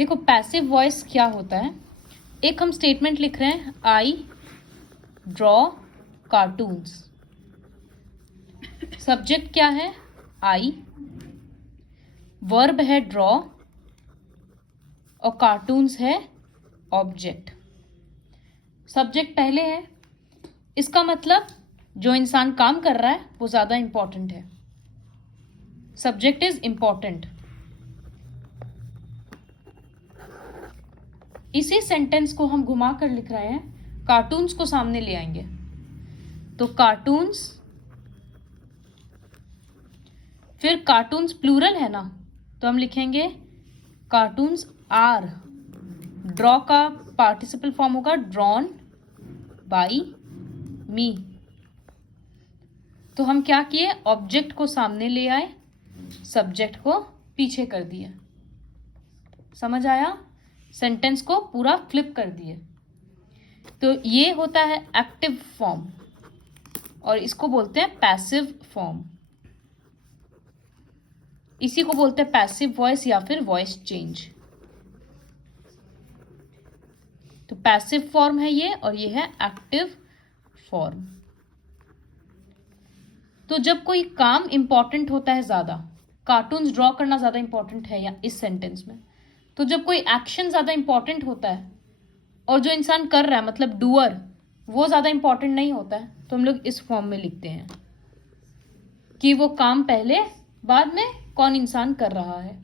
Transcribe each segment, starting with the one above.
देखो passive voice क्या होता है, एक हम स्टेटमेंट लिख रहे हैं, आई ड्रॉ कार्टून्स। सब्जेक्ट क्या है, आई, वर्ब है ड्रॉ और कार्टून्स है ऑब्जेक्ट। सब्जेक्ट पहले है, इसका मतलब जो इंसान काम कर रहा है वो ज्यादा इंपॉर्टेंट है। Subject is important. इसी सेंटेंस को हम घुमा कर लिख रहे हैं, कार्टून्स को सामने ले आएंगे तो कार्टून्स, फिर कार्टून्स प्लूरल है ना तो हम लिखेंगे कार्टून्स आर। ड्रॉ का पार्टिसिपल फॉर्म होगा ड्रॉन बाई मी। तो हम क्या किए, ऑब्जेक्ट को सामने ले आए, सब्जेक्ट को पीछे कर दिए। समझ आया, सेंटेंस को पूरा फ्लिप कर दिए। तो ये होता है एक्टिव फॉर्म और इसको बोलते हैं पैसिव फॉर्म। इसी को बोलते हैं पैसिव वॉइस या फिर वॉइस चेंज। तो पैसिव फॉर्म है ये और ये है एक्टिव फॉर्म। तो जब कोई काम इंपॉर्टेंट होता है ज्यादा, कार्टून्स ड्रॉ करना ज्यादा इंपॉर्टेंट है या इस सेंटेंस में, तो जब कोई एक्शन ज्यादा इंपॉर्टेंट होता है और जो इंसान कर रहा है मतलब डूअर वो ज्यादा इंपॉर्टेंट नहीं होता है, तो हम लोग इस फॉर्म में लिखते हैं कि वो काम पहले, बाद में कौन इंसान कर रहा है।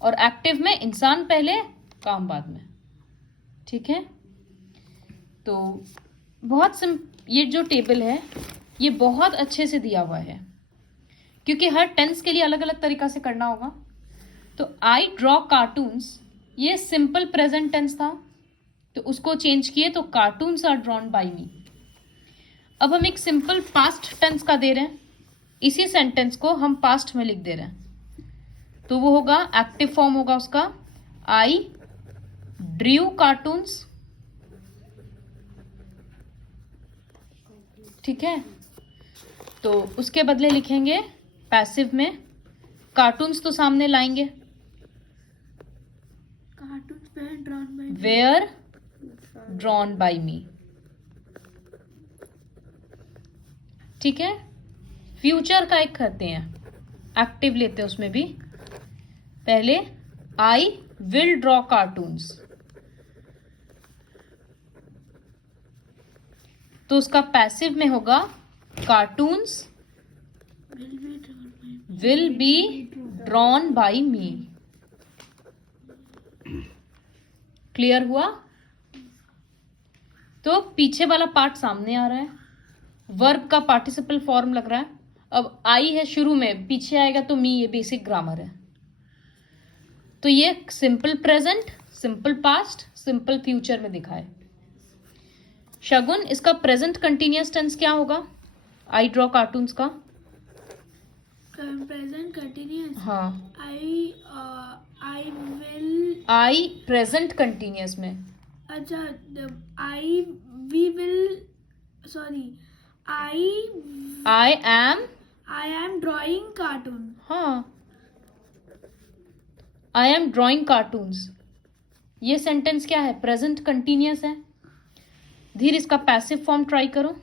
और एक्टिव में इंसान पहले, काम बाद में। ठीक है, तो बहुत ये जो टेबल है ये बहुत अच्छे से दिया हुआ है क्योंकि हर टेंस के लिए अलग अलग तरीका से करना होगा। तो आई ड्रॉ कार्टून्स, ये सिंपल प्रेजेंट टेंस था तो उसको चेंज किए तो कार्टून्स आर ड्रॉन बाय मी। अब हम एक सिंपल पास्ट टेंस का दे रहे हैं, इसी सेंटेंस को हम पास्ट में लिख दे रहे हैं तो वो होगा, एक्टिव फॉर्म होगा उसका, आई ड्रू कार्टून्स। ठीक है, तो उसके बदले लिखेंगे पैसिव में कार्टून्स तो सामने लाएंगे, वेयर ड्रॉन बाय मी। ठीक है, फ्यूचर का एक करते हैं, एक्टिव लेते हैं उसमें भी। पहले आई विल ड्रॉ कार्टून्स, तो उसका पैसिव में होगा cartoons will be drawn by me. Clear हुआ? तो पीछे वाला पार्ट सामने आ रहा है, वर्ब का पार्टिसिपल फॉर्म लग रहा है। अब आई है शुरू में, पीछे आएगा तो मी, ये बेसिक ग्रामर है। तो ये simple present, simple past, simple future में दिखा है। शगुन, इसका प्रेजेंट कंटिन्यूअस टेंस क्या होगा, आई ड्रॉ कार्टून्स का? प्रेजेंट कंटिन्यूअस, हाँ, I will, I present continuous में, अच्छा, I we will, sorry, I am drawing cartoon. हाँ, आई एम ड्रॉइंग कार्टून्स, ये सेंटेंस क्या है, प्रेजेंट कंटिन्यूअस है। धीरे इसका पैसिव फॉर्म ट्राई करो,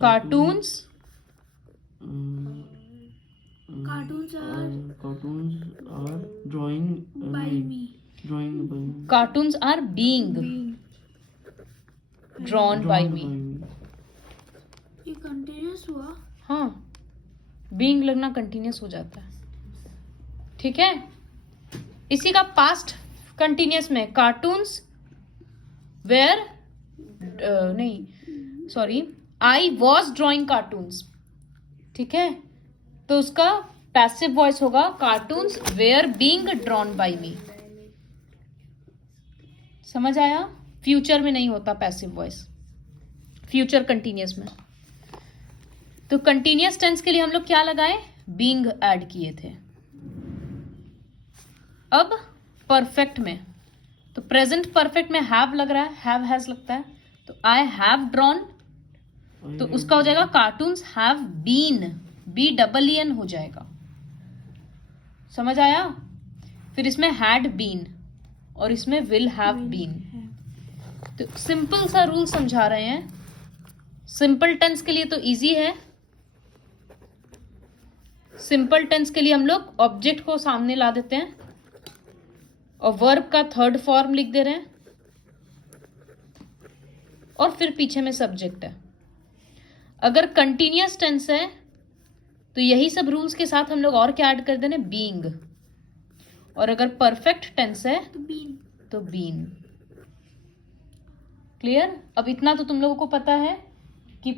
cartoons are drawing by me, cartoons are being drawn by me. ये कंटिन्यूअस हुआ? हाँ, बीइंग लगना कंटिन्यूअस हो जाता है। ठीक है, इसी का पास्ट कंटिन्यूअस में कार्टून्स वेयर, नहीं sorry, I was drawing cartoons. ठीक है, तो उसका पैसिव वॉइस होगा cartoons were being drawn by me. समझ आया? फ्यूचर में नहीं होता पैसिव वॉइस, फ्यूचर कंटिन्यूअस में। तो कंटिन्यूअस टेंस के लिए हम लोग क्या लगाए, बीइंग ऐड किए थे। अब परफेक्ट में, तो प्रेजेंट परफेक्ट में हैव लग रहा है, हैव हैज लगता है, तो आई हैव ड्रॉन, तो उसका हो जाएगा cartoons have been, B double E N हो जाएगा। समझ आया? फिर इसमें हैड बीन और इसमें विल हैव बीन। तो सिंपल सा रूल समझा रहे हैं। सिंपल टेंस के लिए तो इजी है। सिंपल टेंस के लिए हम लोग ऑब्जेक्ट को सामने ला देते हैं और वर्ब का थर्ड फॉर्म लिख दे रहे हैं और फिर पीछे में सब्जेक्ट है। अगर कंटिन्यूअस टेंस है तो यही सब रूल्स के साथ हम लोग और क्या ऐड कर देने, बीइंग। और अगर परफेक्ट टेंस है तो बीन। तो बीन। क्लियर? अब इतना तो तुम लोगों को पता है कि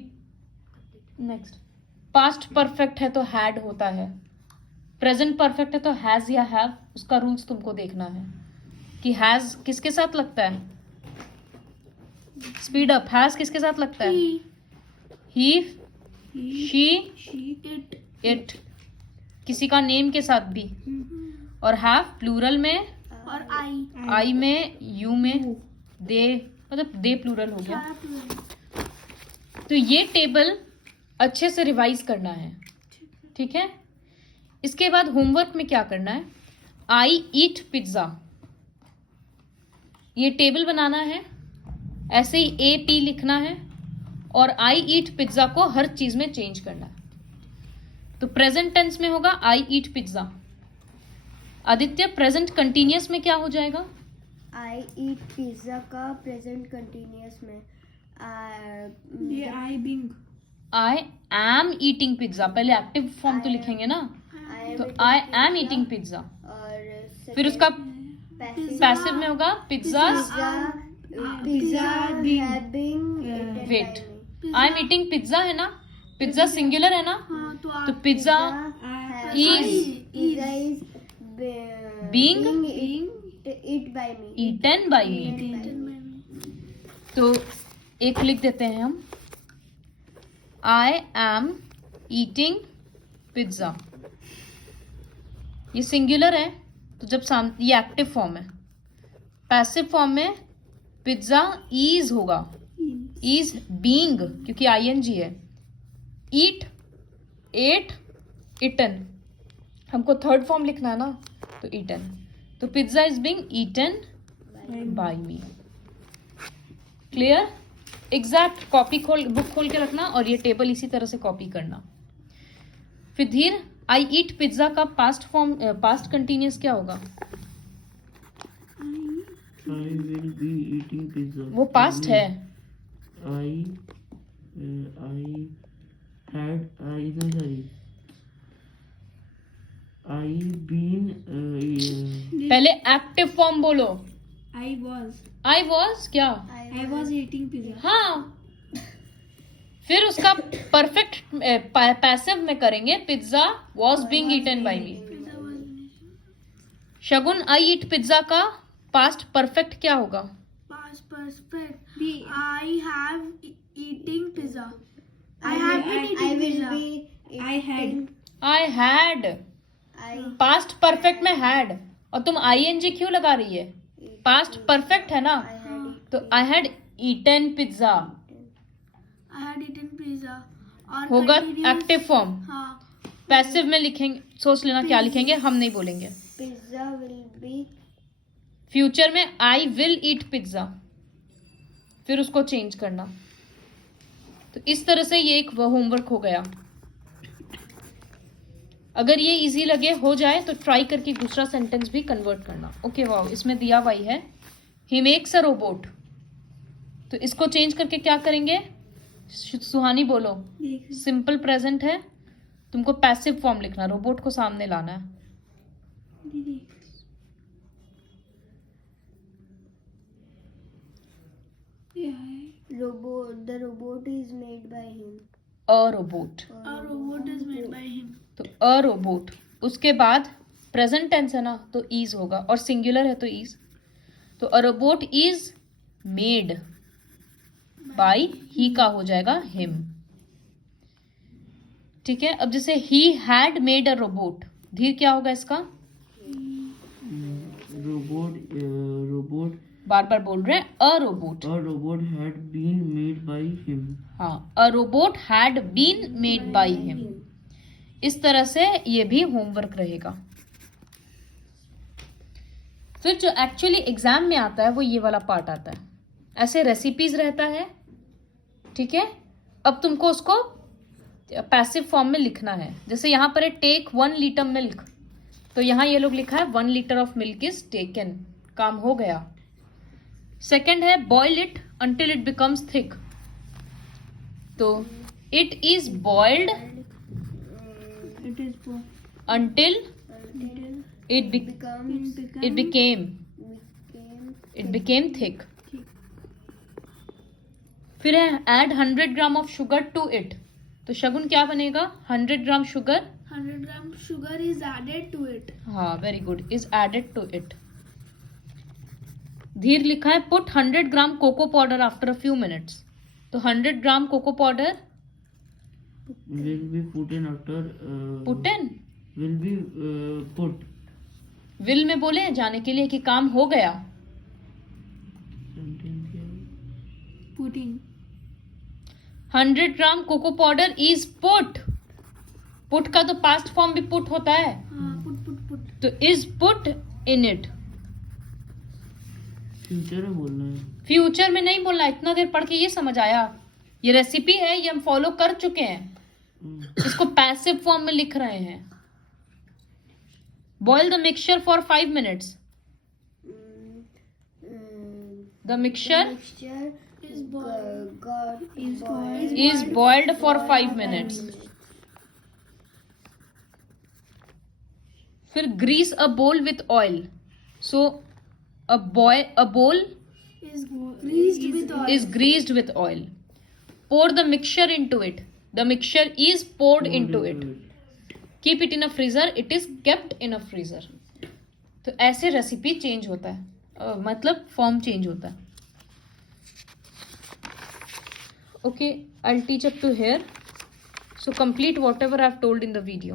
नेक्स्ट पास्ट परफेक्ट है तो हैड होता है, प्रेजेंट परफेक्ट है तो हैज या हैव। उसका रूल्स तुमको देखना है कि हैज किसके साथ लगता है, स्पीड अप, हैज किसके साथ लगता है, ही, शी, इट, इट, किसी का नेम के साथ भी। और हैव प्लूरल में, और आई, आई में, यू में, दे, मतलब दे प्लूरल हो गया। सारा plural। तो ये टेबल अच्छे से रिवाइज करना है, ठीक है? इसके बाद होमवर्क में क्या करना है, आई ईट पिज्जा, ये टेबल बनाना है। ऐसे ही AP लिखना है और आई ईट पिज्जा को हर चीज में चेंज करना है। तो प्रेजेंट टेंस में होगा I eat pizza. Aditya, present continuous में क्या हो जाएगा? आई ईट पिज्जा का प्रेजेंट कंटिन्यूअस में ये I being. I am eating pizza, पहले एक्टिव फॉर्म तो लिखेंगे ना, तो आई एम ईटिंग पिज्जा। और फिर उसका पैसिव पैसिव में होगा pizza, pizza having wait, I am eating pizza है ना, पिज्जा सिंगुलर है ना, हाँ, तो pizza is being eat by me eaten by me। तो एक लिख देते हैं हम, आई एम ईटिंग पिज्जा। ये सिंगुलर है तो जब ये एक्टिव फॉर्म है। पैसिव फॉर्म में पिज्जा इज होगा, इज बीइंग क्योंकि ING है। ईट, एट, इटन, हमको थर्ड फॉर्म लिखना है ना, तो ईटन। तो pizza is being eaten by me. Clear? Exact copy book खोल के रखना और ये टेबल इसी तरह से कॉपी करना। फिर धीर, आई ईट पिज्जा का पास्ट फॉर्म, पास्ट कंटिन्यूअस क्या होगा? I will be eating pizza. वो पास्ट है। I been पहले एक्टिव फॉर्म बोलो। I was आई वॉज क्या? I was eating pizza. हाँ, फिर उसका परफेक्ट पैसिव में करेंगे, pizza was being eaten by me. Shagun, I eat pizza का पास्ट परफेक्ट क्या होगा? Past perfect. I have eating pizza. I have been eating pizza. I had. I had, past perfect में had, और तुम ING क्यों लगा रही है? पास्ट परफेक्ट है ना, तो I had eaten pizza I had eaten pizza. और होगा continuous- एक्टिव फॉर्म। हाँ, पैसिव में लिखेंगे, सोच लेना क्या लिखेंगे, हम नहीं बोलेंगे। पिज्जा विल बी फ्यूचर में आई विल ईट पिज्जा, फिर उसको चेंज करना। तो इस तरह से ये एक होमवर्क हो गया। अगर ये इजी लगे, हो जाए, तो ट्राई करके दूसरा सेंटेंस भी कन्वर्ट करना। ओके, वाओ, इसमें दिया हुआ ही है, ही मेक्स अ रोबोट। तो इसको चेंज करके क्या करेंगे? सुहानी बोलो। सिंपल प्रेजेंट है, तुमको पैसिव फॉर्म लिखना, रोबोट को सामने लाना है। the robot is made by him a robot, A robot is made by him. तो अ रोबोट। उसके बाद प्रेजेंट टेंस है ना, तो इज होगा, और सिंगुलर है तो इज। तो a robot is made by, he का हो जाएगा हिम। ठीक है, अब जैसे he had made a robot, धीर क्या होगा इसका? Robot बार बार बोल रहे हैं, a robot. A robot had been made by him. हाँ, a robot had been made by him. इस तरह से ये भी होमवर्क रहेगा। फिर जो एक्चुअली एग्जाम में आता है वो ये वाला पार्ट आता है, ऐसे रेसिपीज रहता है, ठीक है। अब तुमको उसको पैसिव फॉर्म में लिखना है। जैसे यहाँ पर है टेक 1 लीटर मिल्क, तो यहाँ ये लोग लिखा है 1 litre of milk is taken, काम हो गया। सेकंड है boil it until it becomes thick, तो it is boiled It is boiled. until it becomes became thick. फिर है add 100 gram of sugar to it, तो शगुन क्या बनेगा? 100 gram sugar, 100 gram sugar is added to it. हाँ very good, is added to it. धीर लिखा है put 100 gram cocoa powder after a few minutes, तो 100 gram cocoa powder will be put in after put in, will be put will में बोले जाने के लिए कि काम हो गया। sentence क्या है? Putting. 100 gram cocoa powder is put, put का तो पास्ट फॉर्म भी पुट होता है, Put. तो is put in it. Future में बोलना है। फ्यूचर में नहीं बोलना, इतना देर पढ़ के ये समझ आया, ये रेसिपी है, ये हम फॉलो कर चुके हैं, इसको पैसिव फॉर्म में लिख रहे हैं। Boil the mixture for 5 minutes, the mixture Is boiled. is boiled for 5 minutes. फिर grease a bowl with oil, so a bowl Is greased with oil. is greased with oil. Pour the mixture into it, the mixture is poured into it. Keep it in a freezer, it is kept in a freezer. तो ऐसे recipe change होता है, मतलब form change होता है। Okay, I'll teach up to here. So complete whatever I've told in the video.